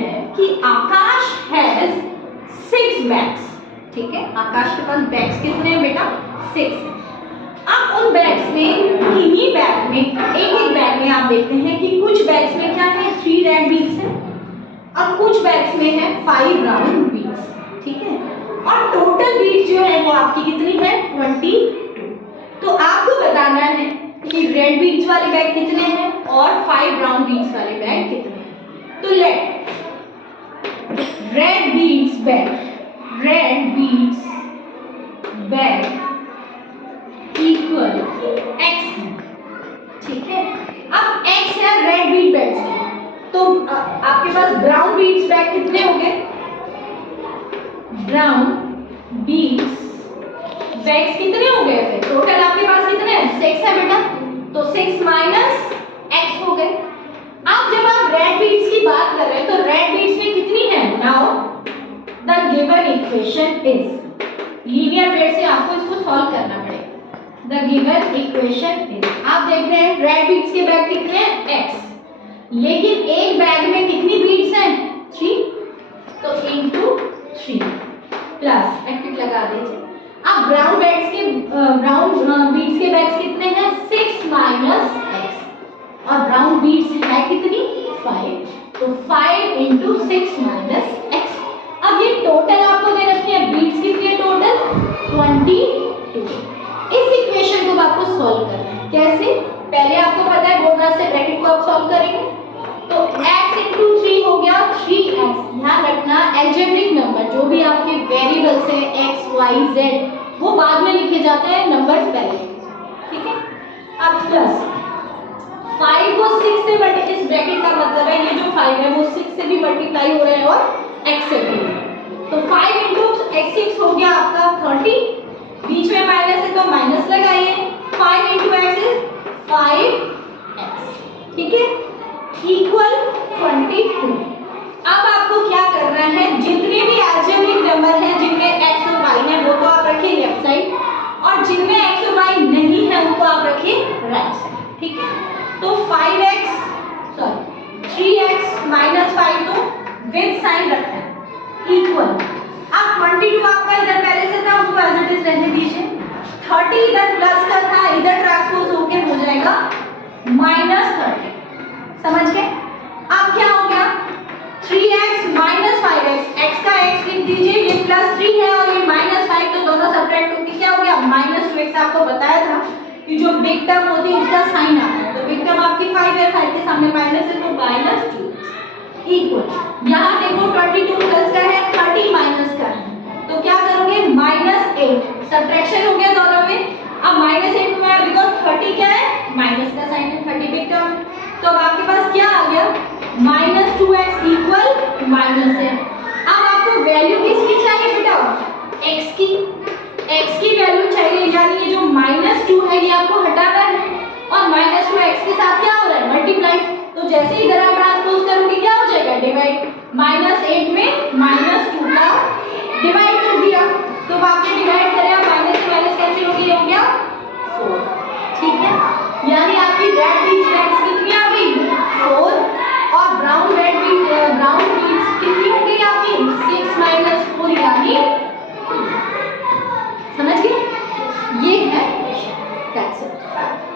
है कि आकाश has 6 bags. ठीक है, आकाश के पास बैग्स कितने हैं बेटा? 6। अब उन बैग्स में किन्हीं बैग में एक बैग में आप देखते हैं कि कुछ बैग्स में क्या है 3 रेड बीन्स है और कुछ बैग्स में है 5 ब्राउन बीन्स। ठीक है, और टोटल बीन्स जो है वो आपकी कितनी है 22। तो आपको बताना है कि रेड बीन्स वाले बैग कितने हैं और 5 ब्राउन बीन्स वाले बैग कितने हैं। तो let red beans bag equal x है। ठीक है, अब x है रेड बीन बैग्स में, तो आपके पास ब्राउन बीन्स बैग कितने हो गए? ब्राउन बीन्स बैग्स कितने हो गए? फिर टोटल आपके पास कितने हैं? 6 है बेटा, तो 6 माइनस x हो गए। अब जब आप रेड बीन्स की बात कर रहे हैं तो रेड बीन्स में कितनी है? Now the given equation is, linear pair से आपको इसको सॉल्व करना पड़ेगा। द गिवन इक्वेशन इज, आप देख रहे हैं रेड बीन्स के बैग कितने हैं? x, लेकिन एक बैग में कितनी बीन्स हैं? 3, तो इनटू 3 प्लस एक्टिव लगा दीजिए। अब ब्राउन बैग्स के ब्राउन बीन्स के बैग्स कितने हैं? 6 माइनस x, और ब्राउन बीन्स है कितनी? 5, तो 5 इंटू 6 माइनस x। अब ये टोटल आपको दे रखी है बीट्स कितनी है टोटल? 22। इस इक्वेशन को आपको सॉल्व करना है। कैसे? पहले आपको पता है बोर्ड से ब्रैकेट को आप सॉल्व करेंगे, तो x इंटू 3 हो गया 3x। ध्यान रखना अलजेब्रिक नंबर जो भी आपके वेरिएबल्स है x y z वो बाद में लिखे जाते हैं, नंबर्स पहले। ठीक है, अब प्लस 5 को 6 से मल्टीप्लाई, इस ब्रैकेट का मतलब है ये जो 5 है वो 6 से भी मल्टीप्लाई हो रहा है और x से भी। तो 5 इंटू x6 हो गया आपका 30, बीच में माइनस है तो माइनस लगाइए। 5 इंटू x इज 5x। ठीक है, इक्वल 22। अब आपको क्या करना है, जितने भी अलजेब्रिक नंबर हैं जिनमें x और y है वो तो आप रखिए लेफ्ट साइड, और जिनमें x और y नहीं है उनको आप रखिए राइट साइड। ठीक है, तो 3x माइनस 5 तो विद साइन रखना है, इक्वल। अब 22 आपका इधर पहले से था उसको एज इट इज रहने दीजिए। 30 इधर प्लस का था, इधर ट्रांसपोज होके हो जाएगा -30। समझ गए? अब क्या हो गया 3x माइनस 5x, x का x लिख दीजिए, ये +3 है और ये -5, तो दोनों सब्ट्रैक्ट होके क्या हो गया -2x। आपको बताया था कि जो बिग टर्म होती है उसका साइन आता है, तो बिग टर्म आपकी 5 है, 5 के सामने माइनस है तो -2 इक्वल। यहाँ देखो 22 प्लस का है, 30 माइनस का है, तो क्या करोगे -8। सब्ट्रैक्शन हो गया दोनों में। अब -8 में बिकॉज़ 30 क्या है? माइनस का साइन है, 30 बिग टर्म, तो अब आपके पास क्या आ गया -2x इक्वल -8। अब आपको वैल्यू किसकी चाहिए बेटा? x की। x की वैल्यू चाहिए, यानी ये जो -2 है ये आपको हटाना है, और -2 x के साथ क्या हो रहा है? मल्टीप्लाई। तो जैसे ही इधर